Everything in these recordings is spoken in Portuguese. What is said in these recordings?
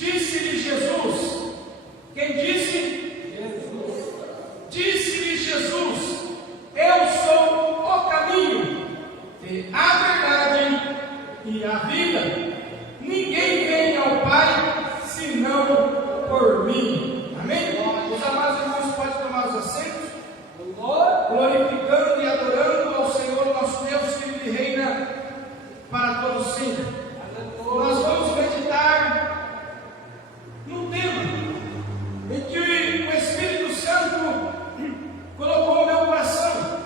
Disse-lhe Jesus. Quem disse? Jesus. Disse-lhe Jesus: eu sou o caminho, a verdade e a vida. Ninguém vem ao Pai senão por mim. Amém? Os amados irmãos podem tomar os assentos, glorificando e adorando ao Senhor nosso Deus, que Ele reina para todos sempre. Nós vamos meditar num tema em que o Espírito Santo colocou no meu coração.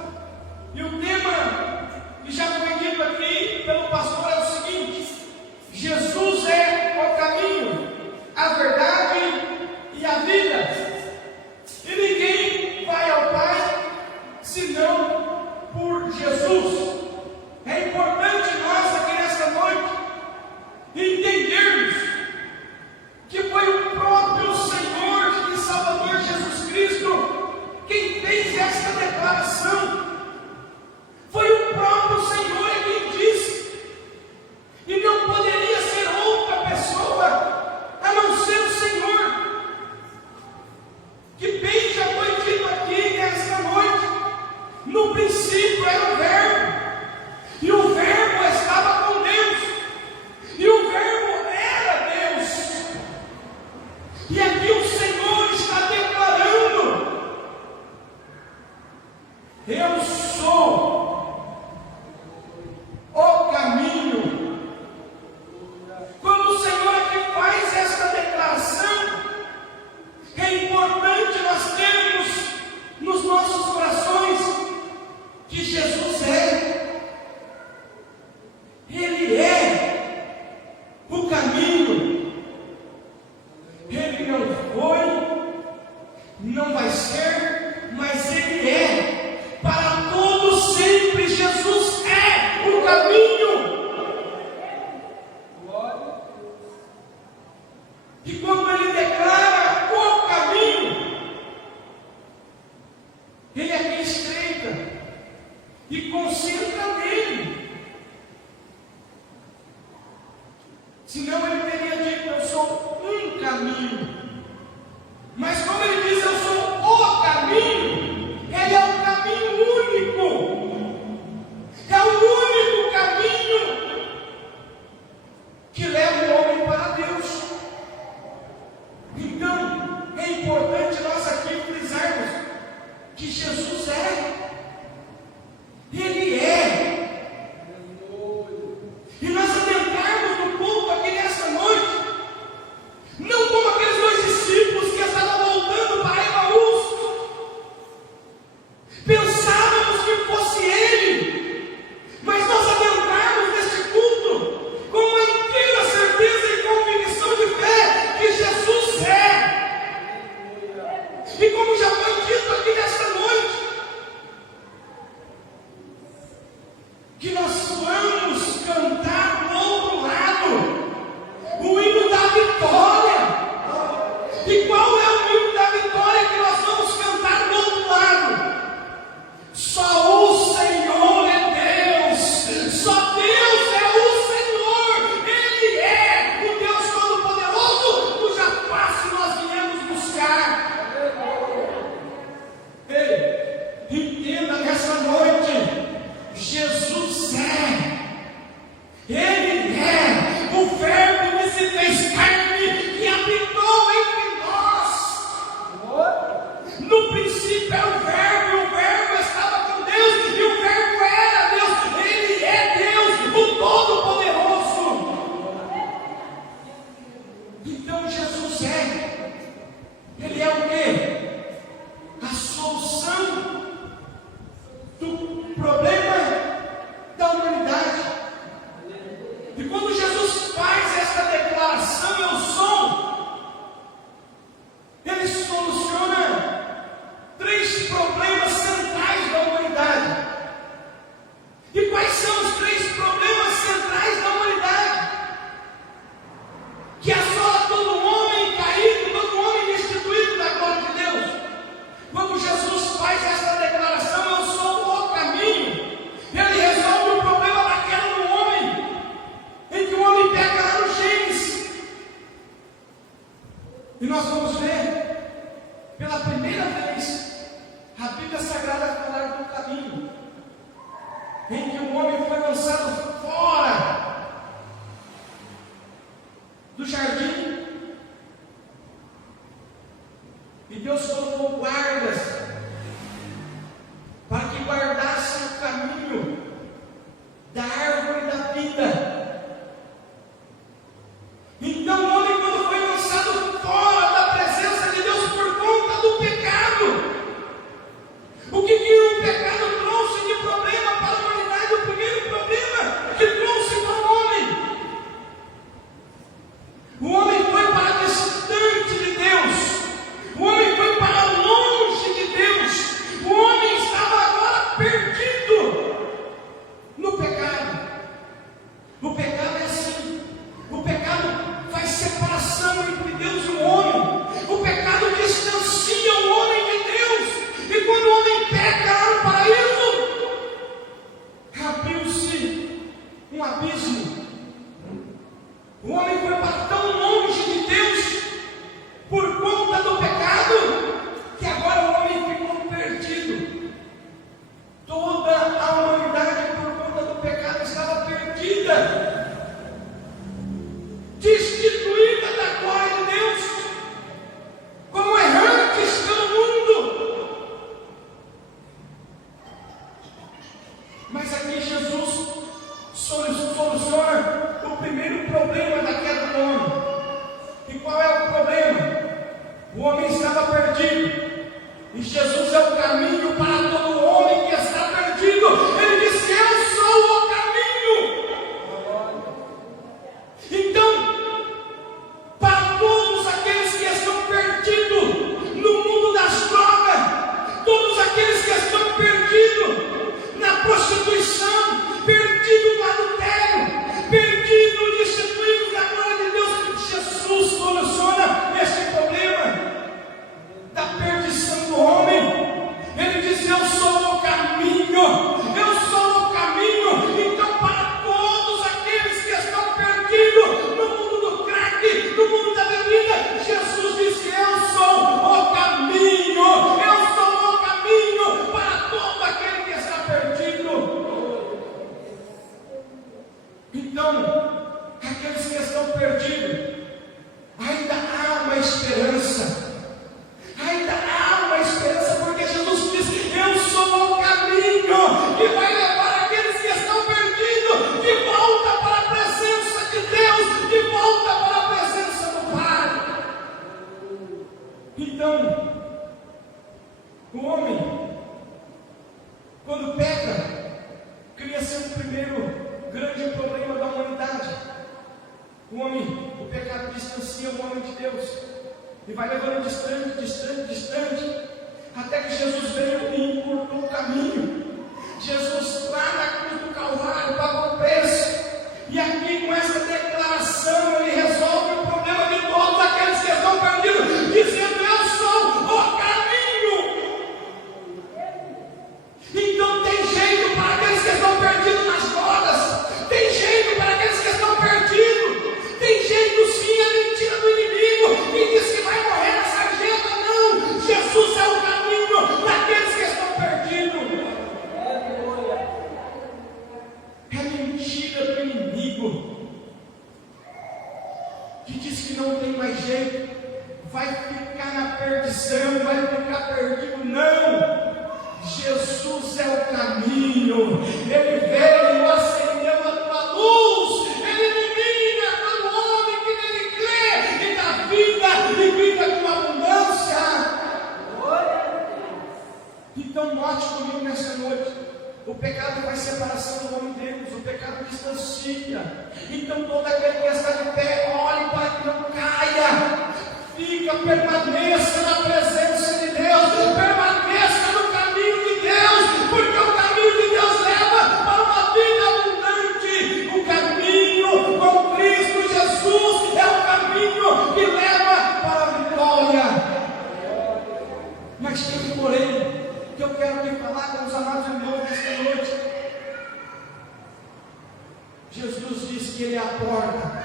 E o tema que já foi dito aqui pelo pastor é o seguinte: Jesus é o caminho, a verdade e a vida. E ninguém vai ao Pai senão por Jesus. É importante nós aqui nesta noite entendermos que foi o próprio Senhor e Salvador Jesus Cristo quem fez esta declaração. Foi o próprio Senhor quem disse, e não poderia ser outra pessoa a não ser o Senhor. Que bem já foi dito aqui nesta noite: no princípio era o Verbo, e o Verbo estava com Deus, e o Verbo era Deus. E aqui o Senhor está declarando: eu sou o caminho. Quando o Senhor aqui faz esta declaração, é importante nós termos nos nossos corações que Jesus Ele é o caminho. Ele não foi, não vai ser, mas Ele é para todos sempre. Jesus é o caminho. E quando Ele declara o caminho, Ele é quem estreita e concentra nele. Senão Ele teria dito: eu sou um caminho. Mas como Ele diz: eu sou o caminho, Ele é o caminho único. É o único caminho que leva o homem para Deus. Então, é importante nós aqui frisarmos que Jesus Ele é. E nós adentrarmos no culto aqui nesta noite, não como aqueles dois discípulos que estavam voltando para Emaús. Pensávamos que fosse Ele, mas nós adentrarmos neste culto com uma inteira certeza e convicção de fé que Jesus é. E como já foi dito aqui nesta noite, que nós vamos cantar do outro lado o hino da vitória. E qual é o hino da vitória que nós vamos cantar do outro lado? Só o Senhor é Deus, só Deus é o Senhor. Ele é o Deus Todo-Poderoso, cuja face nós viemos buscar. Ei, entenda nessa noite: Jesus Ele é o Verbo que se fez carne e habitou entre nós. No princípio era o Verbo estava com Deus, e o Verbo era Deus. Ele é Deus, o Todo-Poderoso. Então Jesus Ele é o quê? A solução do problema da humanidade. E quando Jesus faz esta declaração: eu sou, Ele soluciona três problemas centrais da humanidade. E quais são os três problemas centrais da humanidade? Que assola todo homem caído, todo homem destituído da glória de Deus. Quando Jesus faz esta declaração: eu sou o caminho, Ele resolve o problema da queda do homem, em que o homem pega lá no Gênesis. E nós vamos ver, pela primeira vez, a Bíblia Sagrada falar do caminho, em que o homem foi lançado fora do jardim, e Deus colocou guardas, para que guardassem o caminho da árvore da vida. Então o homem, quando foi lançado fora da presença de Deus por conta do pecado, o que o pecado trouxe de problema para a humanidade? O primeiro problema que trouxe para o homem foi para distante de Deus, o homem foi para longe de Deus, o homem estava agora perdido no pecado. O pecado é assim, o pecado faz separação entre Deus e o homem, o pecado distancia o homem de Deus, e quando o homem peca lá no paraíso, abriu-se um abismo. O homem foi para tão longe de Deus por conta do pecado, que agora o homem ficou perdido. Toda a humanidade, por conta do pecado, estava perdida, destituída da glória de Deus, como errantes pelo mundo. Mas aqui Jesus soluciona o primeiro problema da queda do homem. E qual é o problema? O homem estava perdido, e Jesus é o caminho para todo homem que está perdido. Ele disse: eu sou o caminho. Então, para todos aqueles que estão perdidos no mundo das drogas, todos aqueles que estão perdidos na prostituição, perdidos no adultério, perdidos, destituídos da glória de Deus, Jesus soluciona este problema da perdição do homem. Ele diz: eu sou o caminho, eu sou o caminho. Então, para todos aqueles que estão perdidos no mundo do crack, no mundo da bebida, Jesus disse: eu sou o caminho, eu sou o caminho para todo aquele que está perdido. Então, aqueles que estão perdidos, ainda há uma esperança. Ainda há uma esperança, porque Jesus disse: eu sou o caminho que vai levar aqueles que estão perdidos de volta para a presença de Deus, de volta para a presença do Pai. Então, o homem, quando peca, cria-se o primeiro grande problema da humanidade. O pecado distancia o homem de Deus, e vai levando distante, até que Jesus veio e encurtou o caminho. Jesus, lá na cruz do Calvário, pagou o preço, e aqui, com essa declaração, ele resolve o problema de todos aqueles que estão perdidos, dizendo: eu sou o caminho. Então tem jeito para aqueles que estão perdidos nas drogas, tem jeito para aqueles que estão perdidos, tem jeito sim. A mentira do inimigo que diz que vai morrer na sarjeta, não. Jesus é o caminho daqueles que estão perdidos. É mentira do inimigo que diz que não tem mais jeito, vai ficar na perdição, vai ficar perdido. Não, Jesus é o caminho. Ele veio, acendeu a tua luz, ele ilumina todo homem que nele crê, e dá vida, e vida com abundância. Então note comigo nessa noite: o pecado faz separação do homem de Deus, o pecado distancia. Então todo aquele que está de pé, olhe para que não caia, permaneça na presença de Deus, permaneça no caminho de Deus, porque o caminho de Deus leva para uma vida abundante. O caminho com Cristo Jesus é o caminho que leva para a vitória. Mas tem um porém que eu quero aqui falar com os amados irmãos nesta noite. Jesus diz que Ele é a porta.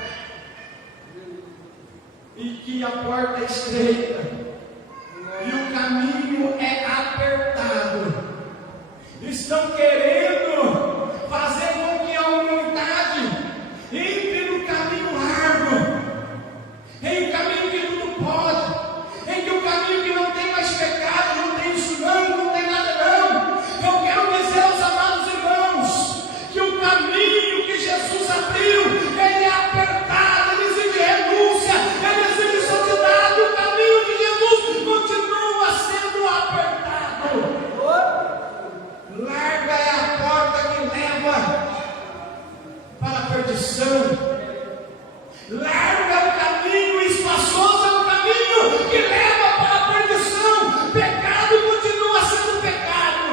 e que a porta é estreita e o caminho é apertado. Estão querendo fazer com que a humanidade entre no caminho largo, em um caminho que tudo pode, em que o caminho que não tem mais pecado, não tem isso não tem nada não. Eu quero dizer aos amados irmãos que o caminho que Jesus abriu, ele é apertado, ele exige renúncia, ele exige santidade. O caminho de Jesus continua sendo apertado. Larga é a porta que leva para a perdição. Larga é o caminho, espaçoso é o caminho que leva para a perdição. Pecado continua sendo pecado.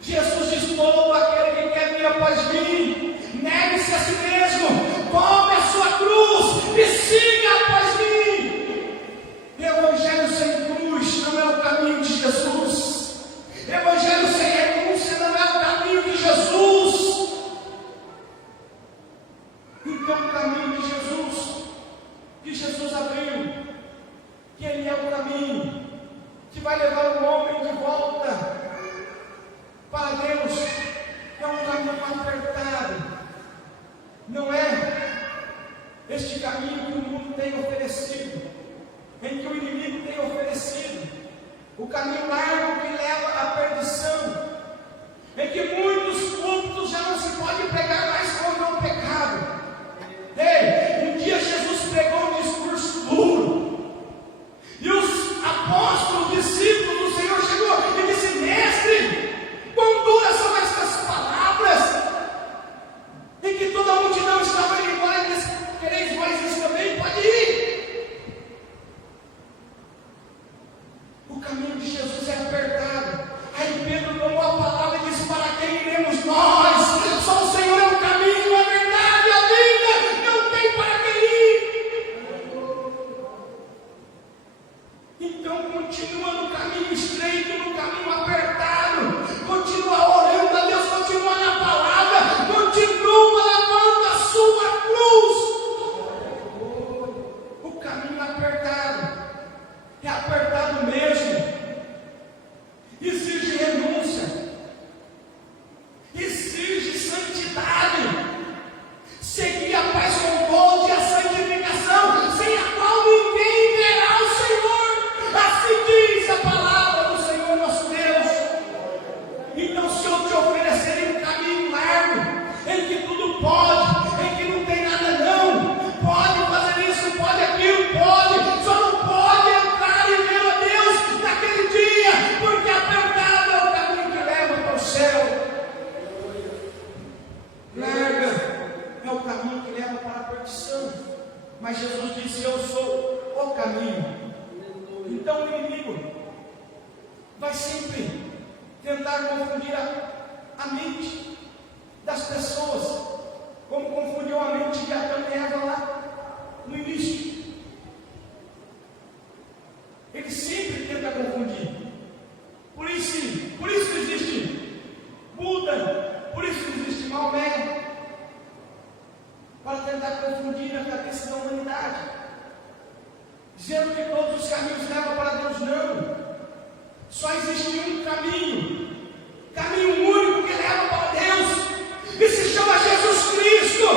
Jesus diz: todo aquele que quer vir após mim, negue-se a si mesmo, tome a sua cruz e siga após mim. Evangelho sem cruz não é o caminho de Jesus. Evangelho sem renúncia não é o caminho de Jesus. Então o caminho de Jesus, que Jesus abriu, que Ele é o caminho que vai levar o homem de volta para Deus, é um caminho apertado. Não é este caminho que o mundo tem oferecido, em que o inimigo tem oferecido. O caminho largo que leva à perdição, em que muitos púlpitos já não se pode pregar mais contra o pecado. Ei, um dia Jesus pregou um discurso duro, e os apóstolos, discípulos do Senhor chegou e disse: mestre, quão duras são estas palavras? Em que toda a multidão estava indo embora e disse: quereis mais isso também? Pode ir. O caminho de Jesus é apertado. Aí Pedro tomou a palavra e disse: para quem iremos nós? Só o Senhor é o caminho, a verdade, a vida. Não tem para quem ir. Então continua no caminho estreito, no caminho apertado. Continua orando a Deus, continua na palavra, continua levando a sua cruz. O caminho apertado é apertado mesmo. Exige renúncia, exige santidade, seguir a paz com todos e a santificação, sem a qual ninguém verá o Senhor. Assim diz a palavra do Senhor nosso Deus. Então, se eu te oferecer um caminho largo, em que tudo pode, em que não tem nada não, pode fazer isso, pode aquilo, pode, só não pode entrar e ver a Deus naquele dia, porque apertado é o caminho que leva para o céu. Larga é o caminho que leva para a perdição. Mas Jesus disse: eu sou o caminho. Então o inimigo vai sempre tentar confundir a mente das pessoas, como confundiu a mente de Adão e Eva lá no início. Ele sempre tenta confundir. Por isso existe Buda, por isso existe Maomé, para tentar confundir a cabeça da humanidade, dizendo que todos os caminhos levam para Deus. Não, só existe um caminho, caminho único que leva para Deus, e se chama Jesus Cristo,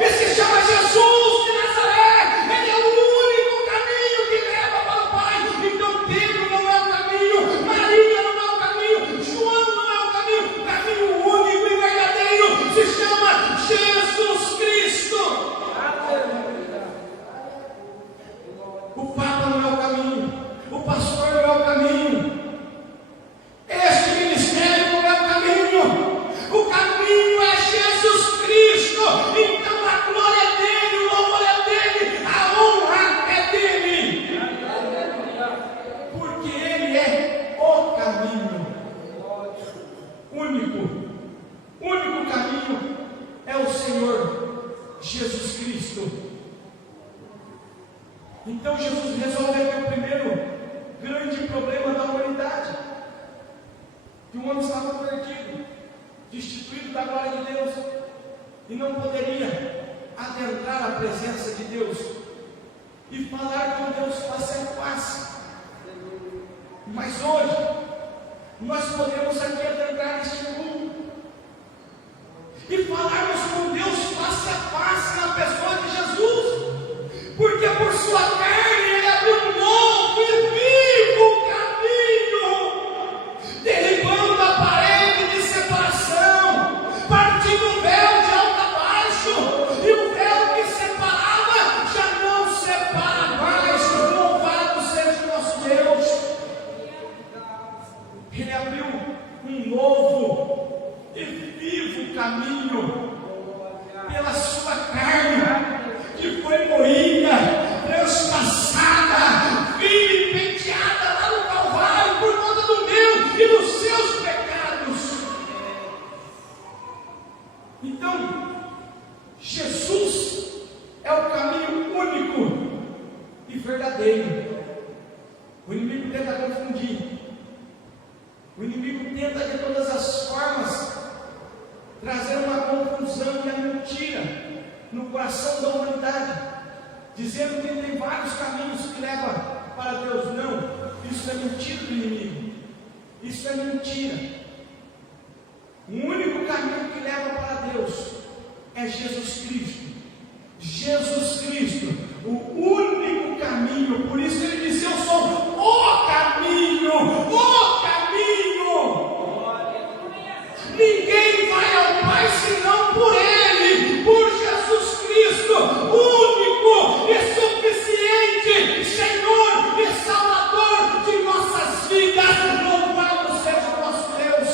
e se chama Jesus de Nazaré. Ele é o único caminho que leva para o Pai. Então Pedro não é o caminho, Maria não é o caminho, João não é o caminho. O caminho único e verdadeiro se chama Jesus Cristo. O Papa não é o caminho, o pastor não é o caminho, este ministério não é o caminho. O caminho é Jesus Cristo. Então a glória é dele, o louvor é dele, a honra é dele, porque ele é o caminho. Único caminho é o Senhor Jesus Cristo. Então Jesus resolve aqui o primeiro grande problema da humanidade, que o homem estava perdido, destituído da glória de Deus, e não poderia adentrar a presença de Deus. e falar com Deus face a face. Mas hoje, nós podemos aqui adentrar neste mundo e falarmos com Deus face a face na pessoa de Jesus, porque por sua carne Ele abriu um novo e vivo caminho, derribando a parede de separação, partindo o véu de alto a baixo, e o véu que separava já não separa mais. Louvado seja o nosso Deus. Ele abriu um novo e vivo caminho pela sua carne, que foi moída, transpassada, vilipenteada lá no Calvário por conta do meu e dos seus pecados. Então, Jesus é o caminho único e verdadeiro. O inimigo tenta confundir. O inimigo tenta de todas as formas trazer uma confusão e a mentira no coração da humanidade, dizendo que tem vários caminhos que levam para Deus. Não, isso é mentira do inimigo. Isso é mentira. O único caminho que leva para Deus é Jesus Cristo. Jesus Cristo, o único caminho. Por isso ele disse: eu sou o caminho, o caminho. Ninguém vai ao Pai senão por Ele, por Jesus Cristo, único e suficiente Senhor e Salvador de nossas vidas. Louvado seja o nosso Deus.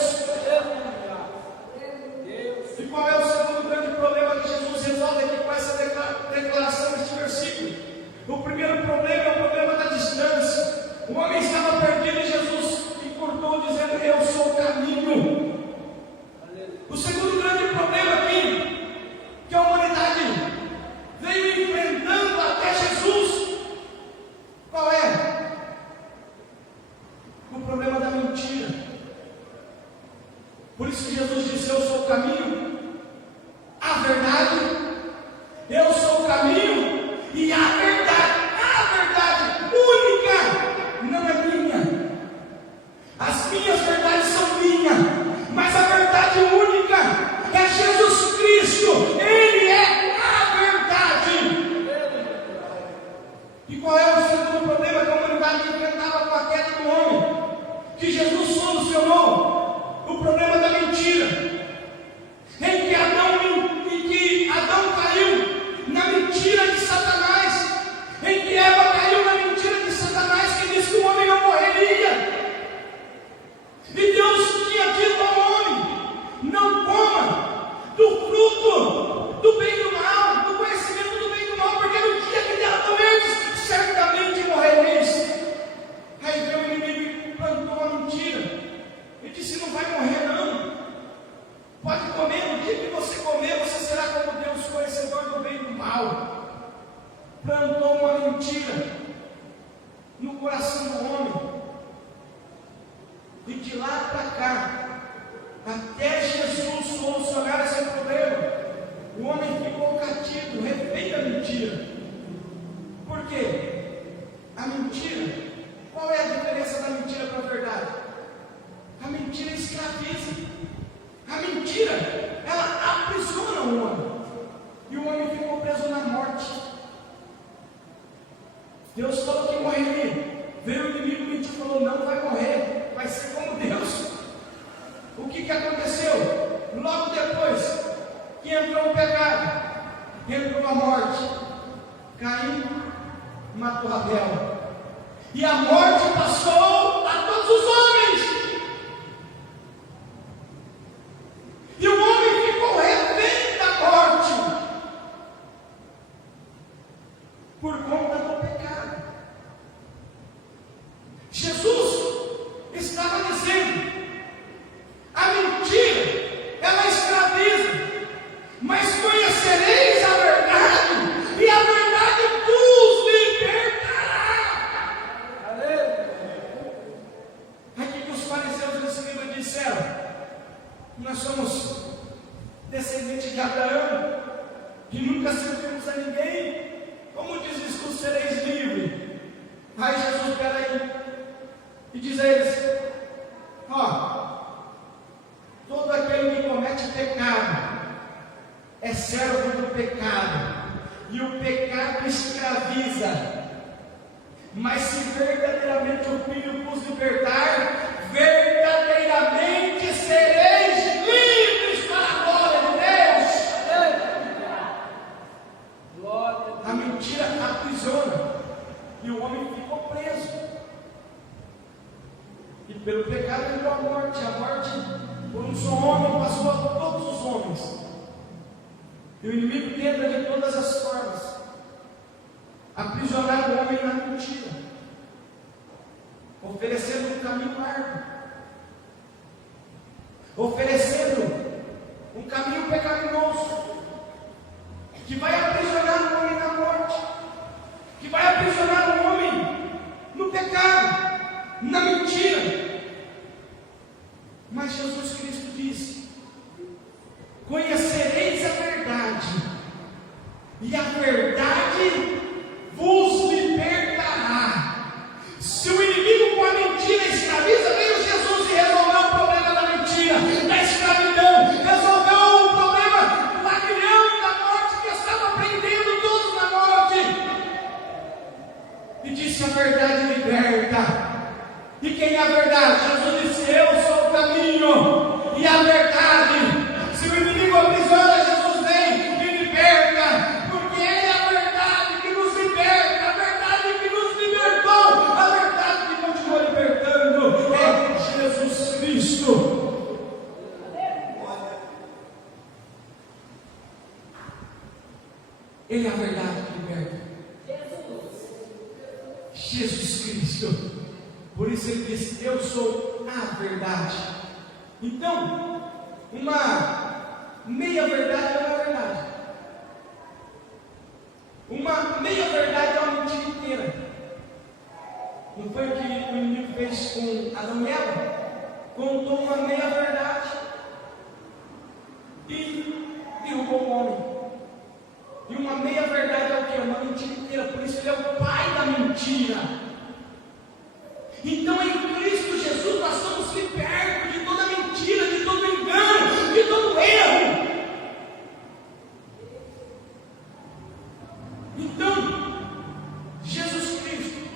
E qual é o segundo grande problema que Jesus resolve aqui com essa declaração deste versículo? O primeiro problema é o problema da distância. O homem estava perdido e Jesus encurtou, dizendo: eu sou o caminho. O segundo grande problema aqui, que a humanidade veio enfrentando até Jesus, qual é? O problema da mentira. Por isso que Jesus disse: eu sou o caminho, a verdade, eu sou o caminho e a verdade. A verdade única não é minha. As minhas verdades são minhas, mas a verdade única é Jesus Cristo. Ele é a verdade. E qual é o segundo problema que a humanidade enfrentava com a queda do homem, que Jesus solucionou? O problema da mentira, em que Adão caiu na mentira de Satanás, em que Eva caiu na mentira de Satanás, que disse que o homem não morreria. E Deus tinha dito ao homem: não coma do fruto do bem e do mal, do conhecimento do bem e do mal, porque no dia que dela comerdes, certamente morrereis. Aí veio o inimigo e plantou uma mentira. Ele disse: não vai morrer não. Pode comer, no dia que você comer, você será como Deus, conhecedor do bem e do mal. Plantou uma mentira no coração do homem. E de lá para cá, até Jesus solucionar esse problema, o homem ficou cativo, refém da mentira. Por quê? A mentira, qual é a diferença da mentira para a verdade? A mentira escraviza. A mentira, ela aprisiona o homem. E o homem ficou preso na morte. Deus falou que morreria. Veio o inimigo mentir e falou: não vai morrer, vai ser como Deus. O que aconteceu? Logo depois que entrou o pecado, entrou a morte. Caim matou Abel, e a morte passou a todos os homens. E o homem ficou refém da morte por conta do pecado. Jesus estava dizendo: a mentira, ela escraviza, mas conhecereis a verdade, e a verdade vos libertará. Aqui que os fariseus nesse livro disseram: nós somos descendentes de Abraão, que nunca servimos a ninguém. Como diz isso? diz a eles: ó, todo aquele que comete pecado é servo do pecado, e o pecado escraviza. Mas se verdadeiramente o Filho vos libertar, verdadeiramente sereis livres para a glória de Deus. A mentira aprisiona e o homem ficou preso. E pelo pecado entrou a morte por um só homem passou a todos os homens. E o inimigo tenta de todas as formas aprisionar o homem na mentira, oferecendo um caminho largo, oferecendo um caminho pecaminoso, que vai aprisionar o homem na morte, que vai aprisionar o homem no pecado, na mentira. Mas Jesus Cristo disse: conhecereis a verdade, e a verdade vos libertará. Se o inimigo com a mentira escraviza, veio Jesus e resolveu o problema da mentira, da escravidão, resolveu o problema do ladrão, da morte, que estava prendendo todos na morte, e disse: a verdade liberta. E quem é a verdade? Jesus disse: eu sou o caminho e a verdade. Se o inimigo aprisiona, Jesus vem e liberta, porque Ele é a verdade que nos liberta, a verdade que nos libertou, a verdade que continua libertando é Jesus Cristo. Ele é a verdade que liberta. Jesus Cristo. Por isso Ele disse: eu sou a verdade. Então, uma meia verdade é uma verdade. Uma meia verdade é uma mentira inteira. Não foi o que o inimigo fez com Adão e Eva? Contou uma meia verdade e derrubou o homem. E uma meia verdade é o que? Uma mentira inteira. Por isso Ele é o pai da mentira. Então em Cristo Jesus nós somos libertos de toda mentira, de todo engano, de todo erro. Então, Jesus Cristo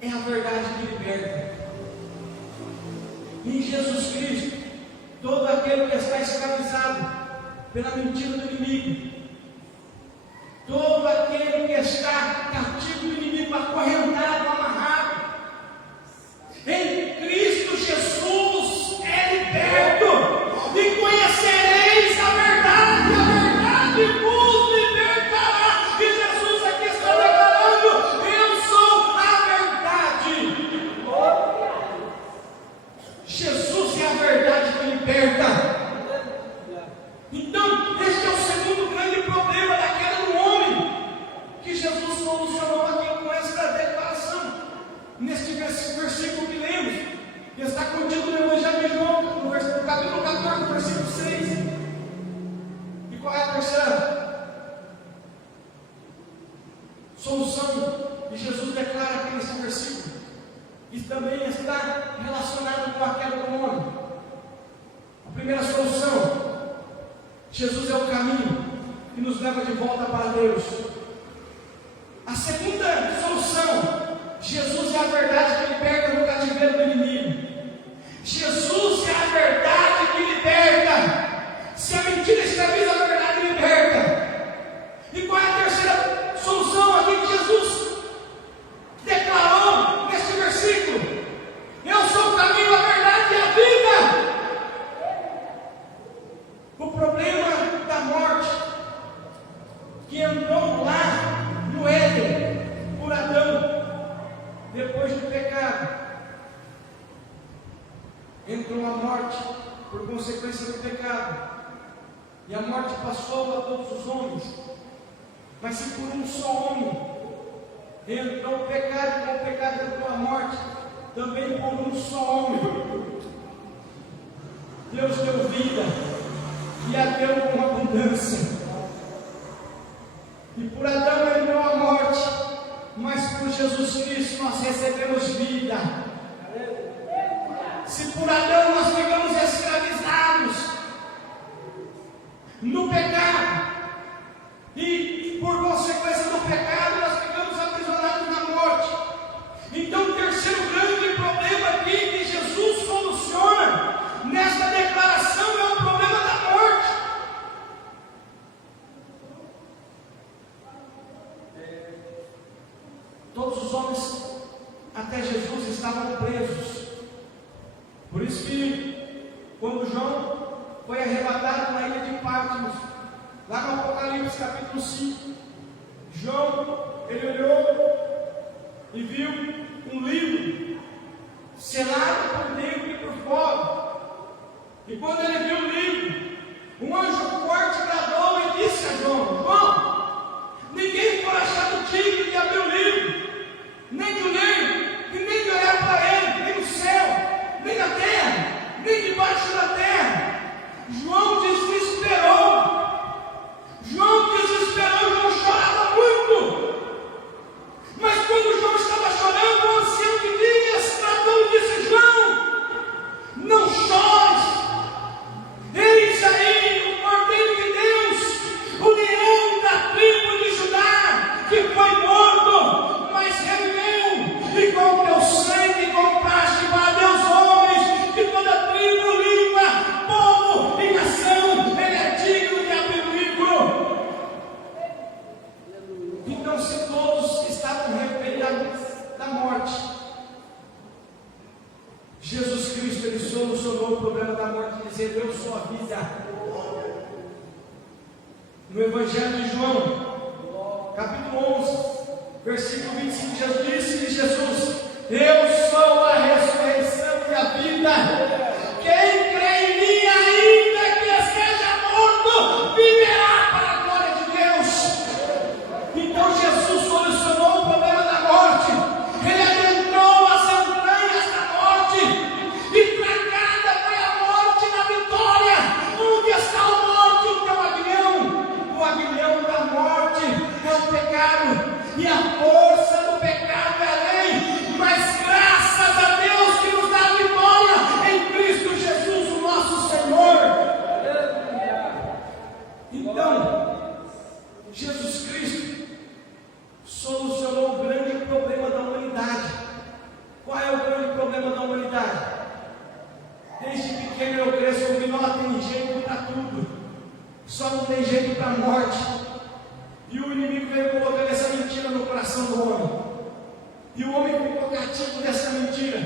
é a verdade que liberta. Em Jesus Cristo, todo aquele que está escravizado pela mentira do inimigo, todo aquele que está cativo do inimigo, acorrentado, amarrado, em Cristo Jesus é liberto. E conhecereis a verdade vos libertará. E Jesus aqui está declarando: eu sou a verdade. Jesus é a verdade que liberta. Então, este é o segundo grande problema da queda do homem, que Jesus solucionou aqui com esta declaração, neste versículo que lemos, que está contido no Evangelho de João, no capítulo 14, versículo 6. E qual é a terceira solução que Jesus declara aqui nesse versículo? Que também está relacionado com a queda do homem. A primeira solução: Jesus é o caminho que nos leva de volta para Deus. A segunda solução: Jesus é a verdade que liberta no cativeiro do inimigo. Jesus é a verdade que liberta. Se a mentira escraviza, a verdade liberta. E qual é a terceira solução aqui que Jesus declarou neste versículo? Eu sou o caminho, a verdade e a vida. O problema da morte que entrou lá no Éden por Adão, depois do pecado, entrou a morte por consequência do pecado, e a morte passou a todos os homens. Mas se por um só homem entrou o pecado, e com o pecado entrou a morte, também por um só homem Deus deu vida, e a deu com abundância. E por Adão entrou a morte, mas por Jesus Jesus Cristo nós recebemos vida. Se por Adão nós ficamos escravizados no pecado, e por consequência do pecado nós ficamos aprisionados na morte. Então o terceiro grande problema aqui que Jesus soluciona nesta declaração é o problema da morte. Todos os homens até Jesus estavam presos. Por isso que quando João foi arrebatado na ilha de Patmos, lá no Apocalipse capítulo 5, João, ele olhou e viu um livro selado por dentro e por fora. E quando ele viu o livro, um anjo forte bradou e disse a João: João, ninguém foi achado digno de abrir o livro, nem de ler, e nem de olhar para ele, nem no céu, nem na terra, nem debaixo da terra. João desesperou. João chorava muito. Mas quando João estava chorando, o ancião que vinha escravão disse: João, não chores. Eis aí o Cordeiro de Deus, o leão da tribo de Judá, que foi morto, mas reviveu, e com teu sangue compraste para Deus homens de toda tribo, língua, povo e nação. Ele é digno de abrir o livro. Então, se todos estavam reféns da morte, Jesus Cristo, ele solucionou o problema da morte, dizendo: eu sou a vida. No Evangelho de João, capítulo 11, versículo 25, Jesus: eu sou a ressurreição e a vida. Quem crê em mim, ainda que esteja morto, viverá para a glória de Deus. Então Jesus solucionou o problema da morte. Ele adentrou as entranhas da morte, e tragada foi a morte na vitória. Onde está a morte, o teu aguilhão? O aguilhão da morte é o pecado, e a força do pecado é a lei. Mas graças a Deus que nos dá a vitória em Cristo Jesus, o nosso Senhor. Então, Jesus Cristo solucionou o grande problema da humanidade. Qual é o grande problema da humanidade? Desde pequeno eu cresço ouvindo: ó, tem jeito para tudo, só não tem jeito para a morte. E o inimigo veio colocando essa mentira no coração do homem, e o homem ficou cativo dessa mentira,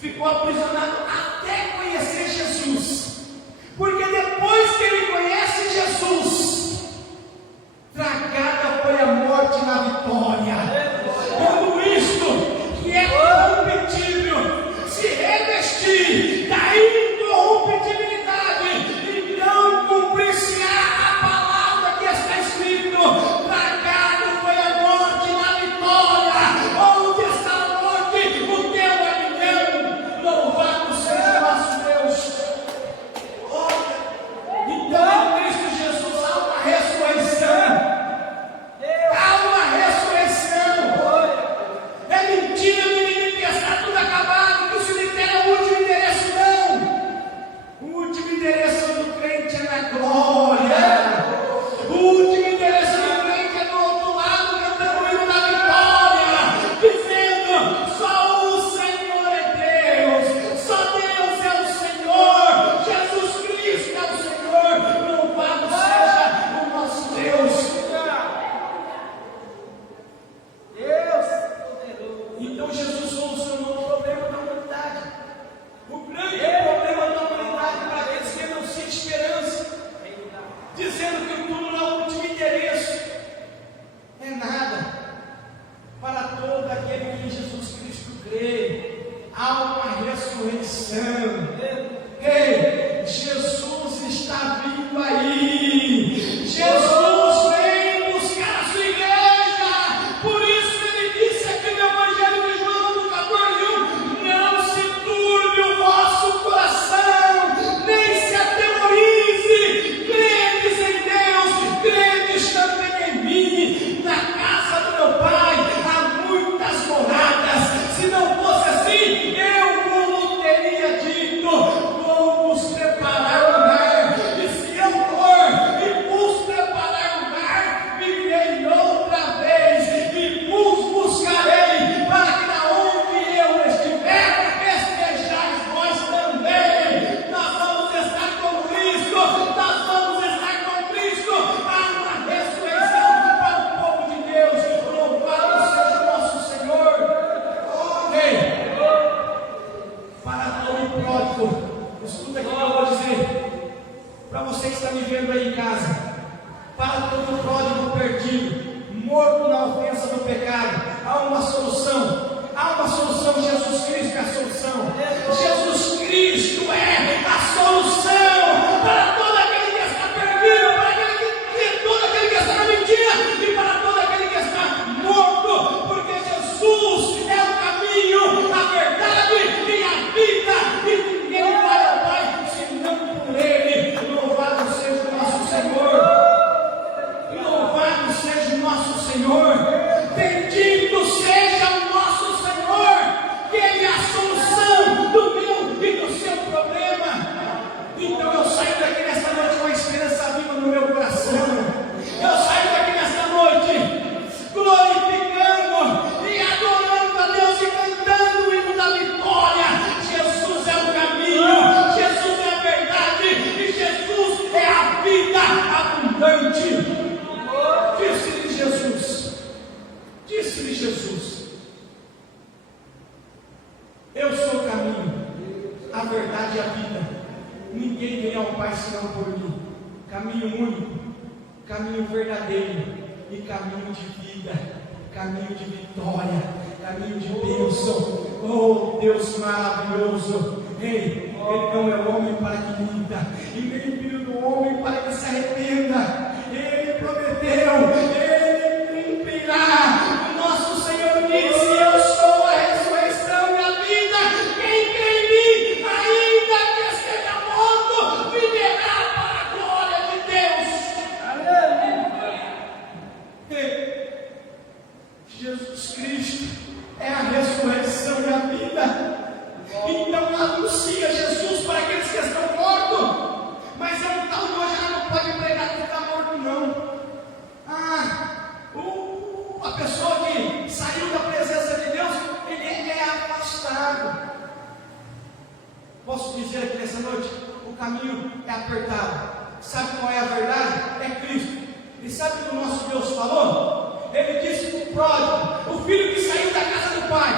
ficou aprisionado até conhecer Jesus. Porque depois que ele conhece Jesus, tragada foi a morte na vitória. Quando isto que é corruptível se revestir da incorruptibilidade, então cumprir-se-á a palavra que está escrito: tragada foi a morte na vitória. Onde está a morte? O teu aguilhão. Louvado seja nosso Deus. Então, em Cristo Jesus há uma ressurreição. Há uma ressurreição. É mentira do inimigo que está tudo acabado, que o cemitério é o último endereço. Não. O último endereço do crente é na glória. O último endereço do crente é do outro lado, cantando o hino da vitória, dizendo: só o Senhor é Deus, só Deus é o Senhor, Jesus Cristo é o Senhor. Louvado seja o nosso Deus. Então Jesus solucionou o problema da humanidade, o grande problema da humanidade, para aqueles que não têm esperança, dizendo que tudo é o último endereço. É nada. Para todo aquele que em Jesus Cristo crê, há uma ressurreição. Ei, Jesus está vindo aí. Jesus vem buscar a sua igreja. Por isso ele disse aqui no Evangelho de João, no 14:1: não se turbe o vosso coração, nem se atemorize. Credes em Deus, credes também em mim. Na casa do meu Pai há muitas Senhor. Bendito seja o nosso Senhor, que Ele é a solução do meu e do seu problema. Então eu saio daqui nesta noite com a esperança viva no meu coração. Eu saio daqui nesta noite glorificando e adorando a Deus e cantando o hino da vitória. Jesus é o caminho, Jesus é a verdade e Jesus é a vida abundante. Disse-lhe Jesus, eu sou o caminho, a verdade e a vida. Ninguém vem ao Pai senão por mim. Caminho único, caminho verdadeiro e caminho de vida, caminho de vitória, caminho de bênção. Oh Deus maravilhoso! Ei, Ele não é homem para que minta, e nem filho do homem para que se arrependa. Ele prometeu, Ele cumprirá. O nosso Senhor disse: eu sou a ressurreição e a vida. Quem crê em mim, ainda que esteja morto, viverá para a glória de Deus. Aleluia. Jesus Cristo é a ressurreição e a vida. Então anuncia Jesus para aqueles que estão mortos. Mas é um tal de hoje, não pode pregar que está morto, não. A pessoa que saiu da presença de Deus, ele é afastado. Posso dizer aqui nessa noite, o caminho é apertado. Sabe qual é a verdade? É Cristo. E sabe o que o nosso Deus falou? Ele disse para o pródigo, o filho que saiu da casa do pai,